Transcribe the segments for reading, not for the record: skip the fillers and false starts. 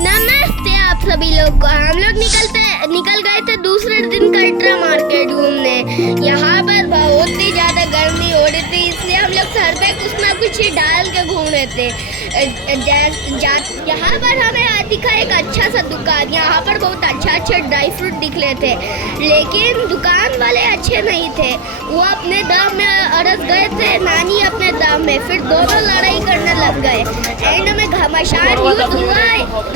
नमस्ते आप सभी लोग को। हम लोग निकल गए थे दूसरे दिन कटरा मार्केट घूमने। यहाँ पर बहुत ही ज्यादा गर्मी हो रही थी, इसलिए हम लोग सर पे कुछ ना कुछ डाल के घूम रहे थे। यहाँ पर हमें दिखा एक अच्छा सा दुकान। यहाँ पर बहुत अच्छा ड्राई फ्रूट दिख रहे थे, लेकिन दुकान वाले अच्छे नहीं थे। वो अपने दाम में अड़स गए थे, नानी अपने दाम में, फिर दोनों लड़ाई करने लग गए। एंड में घमासान युद्ध हुआ,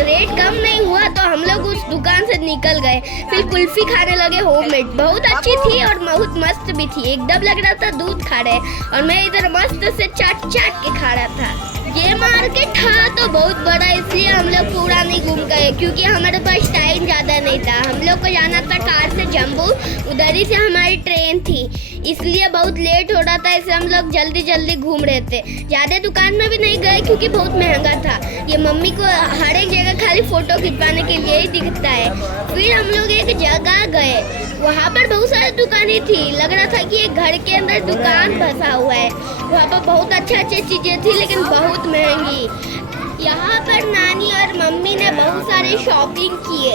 रेट कम नहीं हुआ तो हम लोग उस दुकान से निकल गए। फिर कुल्फी खाने लगे होममेड, बहुत अच्छी थी और बहुत मस्त भी थी। एकदम लग रहा था दूध खा रहे, और मैं इधर मस्त से चाट के खा रहा था। ये मार्केट था तो बहुत बड़ा, इसलिए हम लोग पूरा नहीं घूम गए क्योंकि हमारे पास टाइम ज़्यादा नहीं था। हम लोग को जाना था कार से जम्मू, उधर ही से हमारी ट्रेन थी, इसलिए बहुत लेट हो रहा था। इसलिए हम लोग जल्दी घूम रहे थे। ज़्यादा दुकान में भी नहीं गए क्योंकि बहुत महंगा था। ये मम्मी को हर एक जगह खाली फ़ोटो खिंचवाने के लिए ही दिखता है। फिर हम लोग एक जगह गए, वहाँ पर बहुत सारी दुकानें थी। लग रहा था कि एक घर के अंदर दुकान बसा हुआ है। वहाँ पर बहुत अच्छी चीज़ें थी, लेकिन बहुत महंगी। यहाँ पर नानी और मम्मी ने बहुत सारे शॉपिंग किए।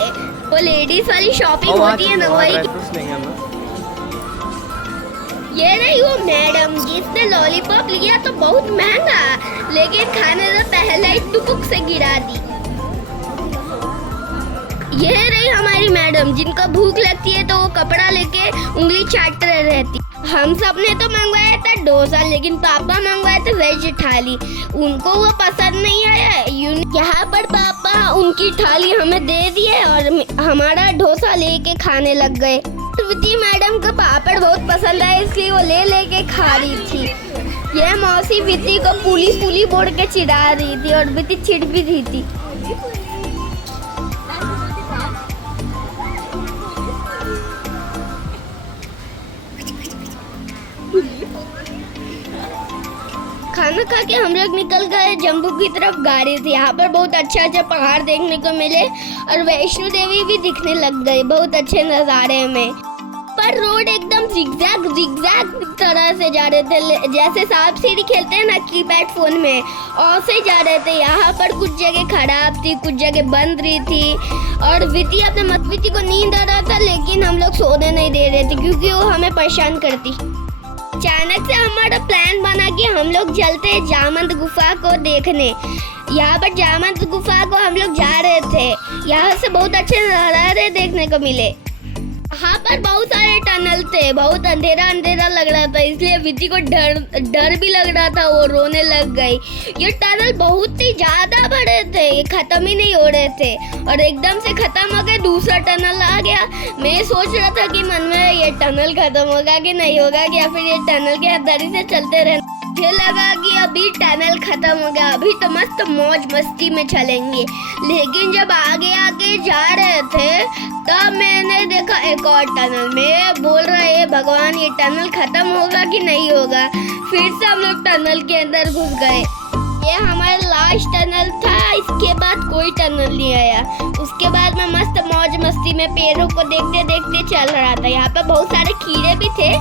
वो लेडीज वाली शॉपिंग होती है ना, वही। ये नहीं वो मैडम जिसने लॉलीपॉप लिया तो बहुत महंगा, लेकिन खाने से पहले ही टुपुक से गिरा दी। ये रही हमारी मैडम जिनको भूख लगती है तो वो कपड़ा लेके उंगली चाटते रहती। हम सब ने तो मंगवाया था डोसा, लेकिन पापा मंगवाए थे वेज थाली। उनको वो पसंद नहीं आया। यहाँ पर पापा उनकी थाली हमें दे दिए और हमारा डोसा लेके खाने लग गए। विति मैडम को पापड़ बहुत पसंद आया, इसलिए वो लेके खा रही थी। यह मौसी विति को पुली बोल के चिढ़ा रही थी और विति चिढ़ भी रही थी। खाना खा के हम लोग निकल गए जम्मू की तरफ। गाड़ी थी, यहाँ पर बहुत अच्छा पहाड़ देखने को मिले और वैष्णो देवी भी दिखने लग गई बहुत अच्छे नज़ारे में। पर रोड एकदम जिगजैग तरह से जा रहे थे, जैसे सांप सीढ़ी खेलते हैं ना कीपैड फोन में, और से जा रहे थे। यहाँ पर कुछ जगह खराब थी, कुछ जगह बंद रही थी, और विति को नींद आ रहा था, लेकिन हम लोग सोने नहीं दे रहे थे क्योंकि वो हमें परेशान करती। अचानक से हमारा प्लान बना कि हम लोग चलते जामंत गुफा को देखने। यहाँ पर जामंत गुफा को हम लोग जा रहे थे। यहाँ से बहुत अच्छे नज़ारे देखने को मिले। यहाँ पर बहुत सारे टनल थे, बहुत अंधेरा लग रहा था, इसलिए विति को डर भी लग रहा था। वो रोने लग गई। ये टनल बहुत ही ज्यादा बड़े थे, ये खत्म ही नहीं हो रहे थे, और एकदम से खत्म हो गए। दूसरा टनल आ गया। मैं सोच रहा था कि मन में ये टनल खत्म होगा कि नहीं होगा, या फिर ये टनल के अंदर ही से चलते रहना। मुझे लगा कि अभी टनल खत्म हो गया, अभी तो मस्त मौज मस्ती में चलेंगे। लेकिन जब आगे जा रहे थे तब मैंने देखा एक और टनल में। बोल रहे हैं भगवान ये टनल खत्म होगा कि नहीं होगा। फिर से हम लोग टनल के अंदर घुस गए। ये हमारा लास्ट टनल था, इसके बाद कोई टनल नहीं आया। उसके बाद मैं मस्त मौज मस्ती में पेड़ों को देखते चल रहा था। यहाँ पे बहुत सारे कीड़े भी थे।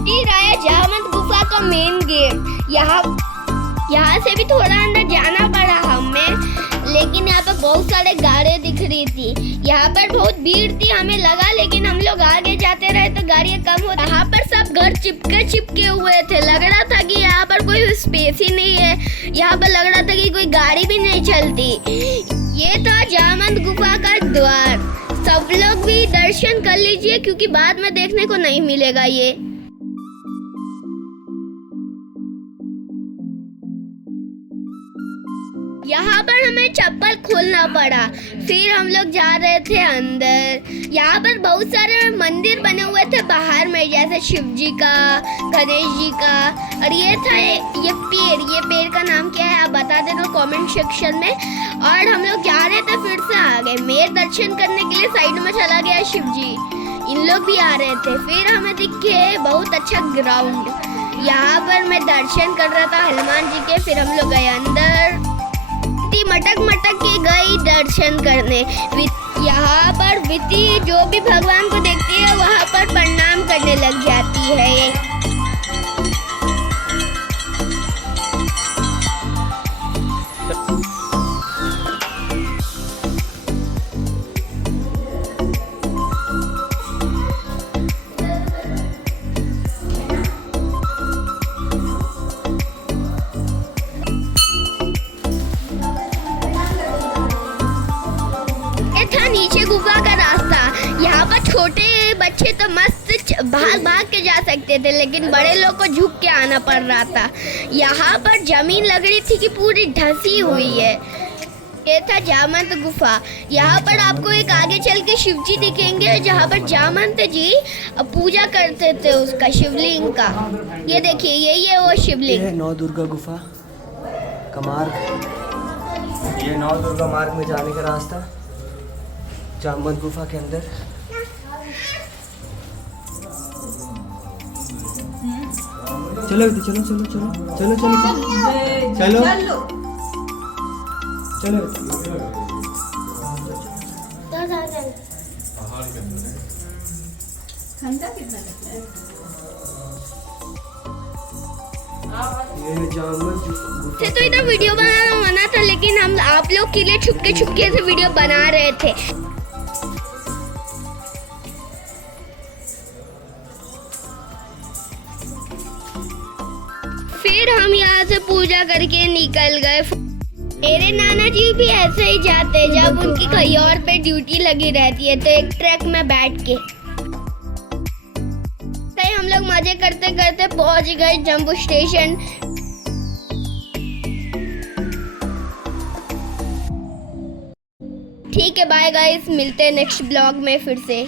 फिर आया जामंत गुफा का मेन गेट। यहाँ से भी थोड़ा अंदर जाना पड़ा हमें, लेकिन यहाँ पर बहुत सारे गाड़ियाँ दिख रही थी। यहाँ पर बहुत भीड़ थी, हमें लगा, लेकिन हम लोग आगे जाते रहे तो गाड़ियाँ कम हो। यहाँ पर सब घर चिपके हुए थे। लग रहा था कि यहाँ पर कोई स्पेस ही नहीं है। यहाँ पर लग रहा था कि कोई गाड़ी भी नहीं चलती। ये था जामंत गुफा का द्वार। सब लोग भी दर्शन कर लीजिए क्योंकि बाद में देखने को नहीं मिलेगा ये। यहाँ पर हमें चप्पल खोलना पड़ा। फिर हम लोग जा रहे थे अंदर। यहाँ पर बहुत सारे मंदिर बने हुए थे बाहर में, जैसे शिव जी का, गणेश जी का, और ये था ये पेड़ का नाम क्या है आप बता देना कमेंट सेक्शन में। और हम लोग जा रहे थे, फिर से आ गए। मेरे दर्शन करने के लिए साइड में चला गया शिव जी, इन लोग भी आ रहे थे। फिर हमें दिखे बहुत अच्छा ग्राउंड। यहाँ पर मैं दर्शन कर रहा था हनुमान जी के। फिर हम लोग गए अंदर, मटक के गई दर्शन करने। यहाँ पर विति जो भी भगवान को देखती है वहाँ पर प्रणाम करने लग जाती है। नीचे गुफा का रास्ता। यहाँ पर छोटे बच्चे तो मस्त भाग भाग के जा सकते थे, लेकिन बड़े लोग को झुक के आना पड़ रहा था। यहाँ पर जमीन लग रही थी कि पूरी धंसी हुई है। ये था जामंत गुफा। यहाँ पर आपको एक आगे चल के शिव जी दिखेंगे, जहाँ पर जामंत जी पूजा करते थे उसका, शिवलिंग का। ये देखिए, यही है वो शिवलिंग। ये नौ दुर्गा गुफा का मार्ग, ये नौ दुर्गा मार्ग में जाने का रास्ता जामवंत गुफा के अंदर। चलो चलो चलो चलो चलो चलो चलो चलो ये जामवंत गुफा। तो इधर वीडियो बनाना मना था, लेकिन हम आप लोग के लिए छुपके छुपके से वीडियो बना रहे थे। फिर हम यहाँ से पूजा करके निकल गए। मेरे नाना जी भी ऐसे ही जाते जब उनकी कहीं और पे ड्यूटी लगी रहती है, तो एक ट्रक में बैठ के हम लोग मजे करते करते पहुंच गए जम्बू स्टेशन। ठीक है, बाय गाइस, मिलते हैं नेक्स्ट ब्लॉग में फिर से।